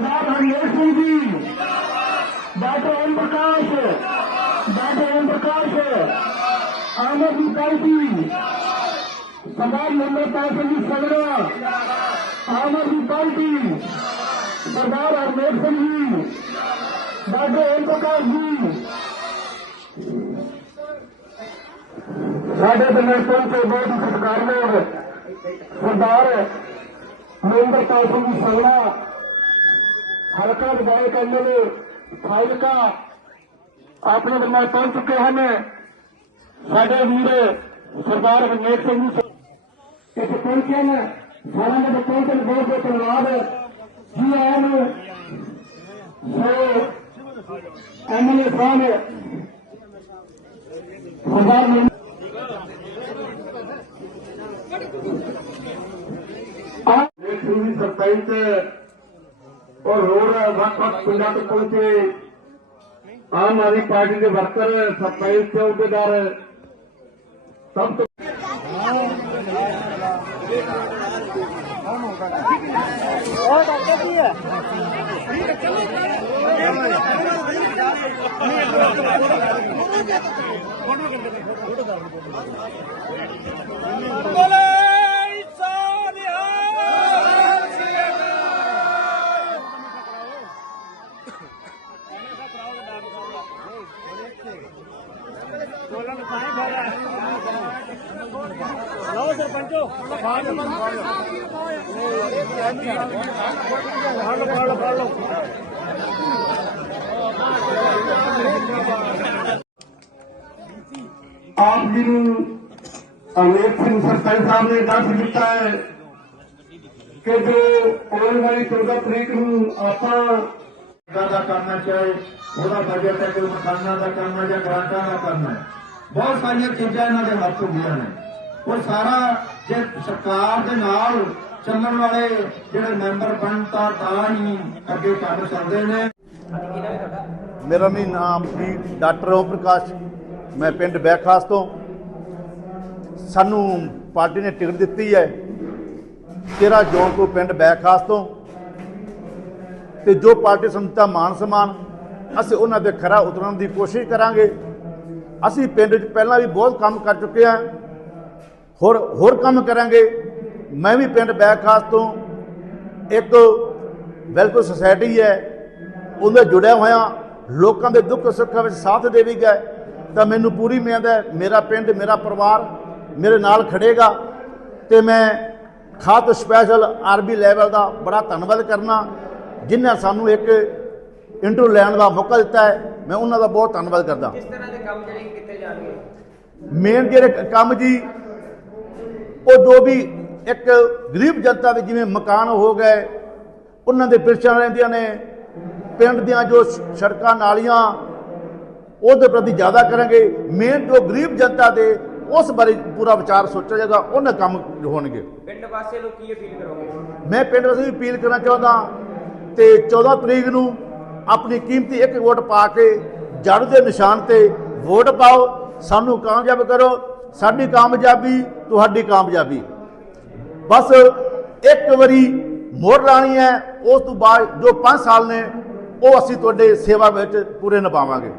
Sardar Harmesh Singh ji doctor Om Prakash doctor Om Prakash Aam Aadmi party Sardar Nambarpal Singh ji ਸਗੜਾ Aam Aadmi party Sardar Harmesh Singh ji doctor Om Prakash ji ਸਾਡੇ ਦਿਨਾਂ ਪਹੁੰਚੇ ਬਹੁਤ ਹੀ ਸਤਿਕਾਰਯੋਗ ਸਰਦਾਰ ਨੰਬਰਪਾਲ ਸਿੰਘ ਜੀ ਸਗੜਾ ਹਲਕਾ ਵਿਧਾਇਕ ਐਮਐਲਏ ਫਾਇਲਕਾ ਆਪਣੇ ਬੰਦੇ ਪਹੁੰਚ ਚੁੱਕੇ ਹਨ ਸਾਡੇ ਵੀਰ ਸਰਦਾਰ ਹਰਮੇਸ਼ ਸਿੰਘ ਜੀ ਇੱਥੇ ਪਹੁੰਚੇ ਨੇ ਸਾਰਿਆਂ ਦੇ ਪਹੁੰਚਣ ਲਈ ਬਹੁਤ ਬਹੁਤ ਧੰਨਵਾਦ ਜੀ ਆਇਆਂ ਨੂੰ ਸੋ ਐਮਐਲਏ ਸਾਹਿਬ ਸਰਦਾਰ ਮਨ- ਆਹ ਦੇਖ ਸਿੰਘ ਸਰਪੰਚ ਔਰ ਹੋਰ ਵੱਖ-ਵੱਖ ਪਿੰਡਾਂ ਤੋਂ ਪਹੁੰਚੇ ਆਮ ਆਦਮੀ ਪਾਰਟੀ ਦੇ ਵਰਕਰ, ਸਰਪੰਚ, ਚੌਕੀਦਾਰ, ਸਭ ਤੋਂ ਬੋਲੇ। ਲਓ ਸਰਪੰਚੋ। ਫਾੜ ਲਓ ਫਾੜ ਲਓ ਫਾੜ ਲਓ ਫਾੜ ਲਓ ਆਪ ਜੀ ਨੂੰ ਅਮੇਰ ਸਿੰਘ ਸਰਪੰਚ ਸਾਹਿਬ ਨੇ ਦੱਸ ਦਿੱਤਾ ਹੈ ਕਿ ਜੋ ਆਉਣ ਵਾਲੀ 14 ਤਰੀਕ ਨੂੰ ਆਪਾਂ ਦਾ ਦਾ ਕਰਨਾ ਚਾਹੇ ਉਹਦਾ ਬਜਟ ਹੈ, ਕੋਈ ਮਕਾਨਾਂ ਦਾ ਕਰਨਾ ਜਾਂ ਗ੍ਰਾਂਟਾਂ ਦਾ ਕਰਨਾ ਹੈ। ਬਹੁਤ ਸਾਰੀਆਂ ਚੀਜ਼ਾਂ ਇਹਨਾਂ ਦੇ ਹੱਥ ਹੁੰਦੀਆਂ ਨੇ। ਉਹ ਸਾਰਾ ਜੇ ਸਰਕਾਰ ਦੇ ਨਾਲ ਚੱਲਣ ਵਾਲੇ ਜਿਹੜੇ ਮੈਂਬਰ ਬਣ ਤਾਂ ਹੀ ਅੱਗੇ ਕੰਮ ਚੱਲਦੇ ਨੇ। ਮੇਰਾ ਵੀ ਨਾਮ ਵੀ ਡਾਕਟਰ ਓਮ ਪ੍ਰਕਾਸ਼। ਮੈਂ ਪਿੰਡ ਬੈਖਾਸ ਤੋਂ। ਸਾਨੂੰ ਪਾਰਟੀ ਨੇ ਟਿਕਟ ਦਿੱਤੀ ਹੈ ਤੇਰਾ ਜੋਨ ਕੋ ਪਿੰਡ ਬੈਖਾਸ ਤੋਂ। ਤੇ ਜੋ ਪਾਰਟੀ ਸੰਤਾ ਮਾਨ ਸਮਾਨ, ਅਸੀਂ ਉਹਨਾਂ ਦੇ ਖਰਾ ਉਤਰਨ ਦੀ ਕੋਸ਼ਿਸ਼ ਕਰਾਂਗੇ। ਅਸੀਂ ਪਿੰਡ 'ਚ ਪਹਿਲਾਂ ਵੀ ਬਹੁਤ ਕੰਮ ਕਰ ਚੁੱਕੇ ਹਾਂ। ਹੋਰ ਹੋਰ ਕੰਮ ਕਰਾਂਗੇ। ਮੈਂ ਵੀ ਪਿੰਡ ਬੈਖਾਸ ਤੋਂ ਇੱਕ ਵੈਲਫੇਅਰ ਸੁਸਾਇਟੀ ਹੈ। ਉਹਦੇ ਜੁੜਿਆ ਹੋਇਆ। ਲੋਕਾਂ ਦੇ ਦੁੱਖ ਸੁੱਖਾਂ ਵਿੱਚ ਸਾਥ ਦੇਵੇਗਾ ਤਾਂ ਮੈਨੂੰ ਪੂਰੀ ਉਮੀਦ ਹੈ ਮੇਰਾ ਪਿੰਡ, ਮੇਰਾ ਪਰਿਵਾਰ ਮੇਰੇ ਨਾਲ ਖੜੇਗਾ। ਤੇ ਮੈਂ ਖਾਤ ਸਪੈਸ਼ਲ ਆਰਬੀ ਲੈਵਲ ਦਾ ਬੜਾ ਧੰਨਵਾਦ ਕਰਨਾ। ਜਿਨ੍ਹਾਂ ਸਾਨੂੰ ਇੱਕ ਇੰਟਰਵਿਊ ਲੈਣ ਦਾ ਮੌਕਾ ਦਿੱਤਾ ਹੈ। ਮੈਂ ਉਹਨਾਂ ਦਾ ਬਹੁਤ ਧੰਨਵਾਦ ਕਰਦਾ। ਕਿਸ ਤਰ੍ਹਾਂ ਦੇ ਕੰਮ ਜਿਹੜੇ ਕੀਤੇ ਜਾਣਗੇ? ਮੇਨ ਜਿਹੜੇ ਕੰਮ ਜੀ ਉਹ ਜੋ ਵੀ ਇੱਕ ਗਰੀਬ ਜਨਤਾ ਦੇ ਜਿਵੇਂ ਮਕਾਨ ਹੋ ਗਏ ਉਹਨਾਂ ਦੇ ਪਿਰਚਾਂ ਰਹਿੰਦੀਆਂ ਨੇ ਪਿੰਡ ਦੀਆਂ ਜੋ ਸੜਕਾਂ ਨਾਲੀਆਂ ਉਹਦੇ ਪ੍ਰਤੀ ਜ਼ਿਆਦਾ ਕਰਾਂਗੇ। ਮੇਨ ਜੋ ਗਰੀਬ ਜਨਤਾ ਦੇ ਉਸ ਬਾਰੇ ਪੂਰਾ ਵਿਚਾਰ ਸੋਚਿਆ ਜਾਏਗਾ ਉਹਨਾਂ ਕੰਮ ਹੋਣਗੇ। ਪਿੰਡ ਵਾਸੀਆਂ ਨੂੰ ਕੀ ਅਪੀਲ ਕਰੋਗੇ? ਮੈਂ ਪਿੰਡ ਵਾਸੀ ਵੀ ਅਪੀਲ ਕਰਨਾ ਚਾਹੁੰਦਾ ਤੇ 14 ਤਰੀਕ ਨੂੰ ਆਪਣੀ ਕੀਮਤੀ ਇੱਕ ਵੋਟ ਪਾ ਕੇ ਜੜ ਦੇ ਨਿਸ਼ਾਨ ਤੇ ਵੋਟ ਪਾਓ, ਸਾਨੂੰ ਕਾਮਯਾਬ ਕਰੋ। ਸਾਡੀ ਕਾਮਯਾਬੀ ਤੁਹਾਡੀ ਕਾਮਯਾਬੀ। ਬਸ ਇੱਕ ਵਾਰੀ ਮੋਹਰ ਲਾਣੀ ਹੈ, ਉਸ ਤੋਂ ਬਾਅਦ ਜੋ 5 ਸਾਲ ਨੇ, ਉਹ ਅਸੀਂ ਤੁਹਾਡੇ ਸੇਵਾ ਵਿੱਚ ਪੂਰੇ ਨਿਭਾਵਾਂਗੇ।